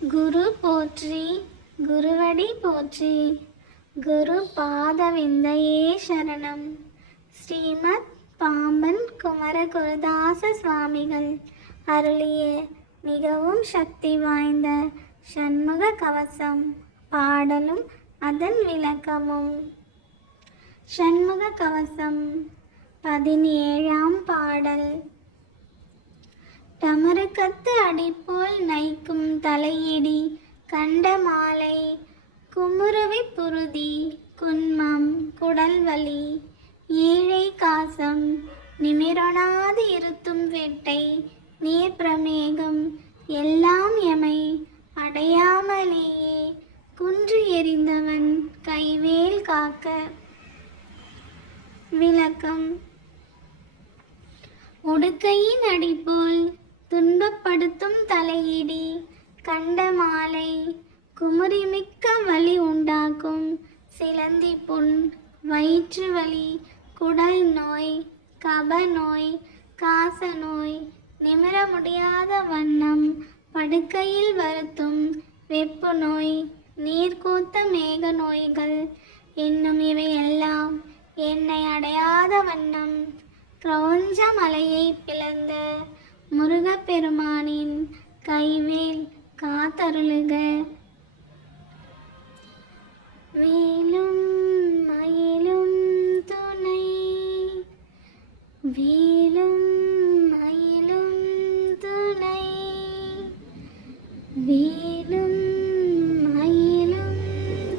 குரு போற்றி, குருவடி போற்றி, குரு பாதவிந்தையே சரணம். ஸ்ரீமத் பாம்பன் குமர குருதாச சுவாமிகள் அருளிய மிகவும் சக்தி வாய்ந்த சண்முக கவசம் பாடலும் அதன் விளக்கமும். சண்முக கவசம் 17ஆம் பாடல். டமருகத்து அடிப்போல் நைக்கும் தலையிடி கண்ட மாலை குமுறுவி புருதி குன்மம் குடல்வலி ஏழை காசம் நிமிரொணாது இருத்தும் வேட்டை நீர் பிரமேகம் எல்லாம் எமை அடையாமலேயே குன்று எறிந்தவன் கைவேல் காக்க. விளக்கம். உடுக்கையின் அடிப்போல் துன்பப்படுத்தும் தலையிடி கண்ட மாலை குமுறிமிக்க வலி உண்டாக்கும் சிலந்தி புண் வயிற்று வலி குடல் நோய் கப நோய் காச நோய் நிமிர முடியாத வண்ணம் படுக்கையில் வருத்தும் வெப்பு நோய் நீர்கூத்த மேக நோய்கள் என்னும் இவையெல்லாம் என்னை அடையாத வண்ணம் கிரௌஞ்ச மலையை பிளந்த முருகப்பெருமானின் கைவேல் காத்தருளுக. வேலும் மயிலும் துணை, வேலும் மயிலும் துணை, வேலும் மயிலும்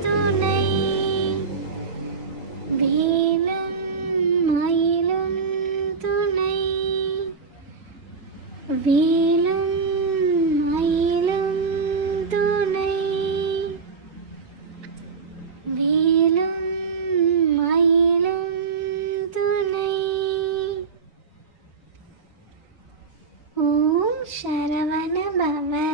துணை, வேலும் மயிலும் துணை, வேலும் மயிலும் துணை, வேலும் மயிலும் துணை. ஓம் சரவண பவ.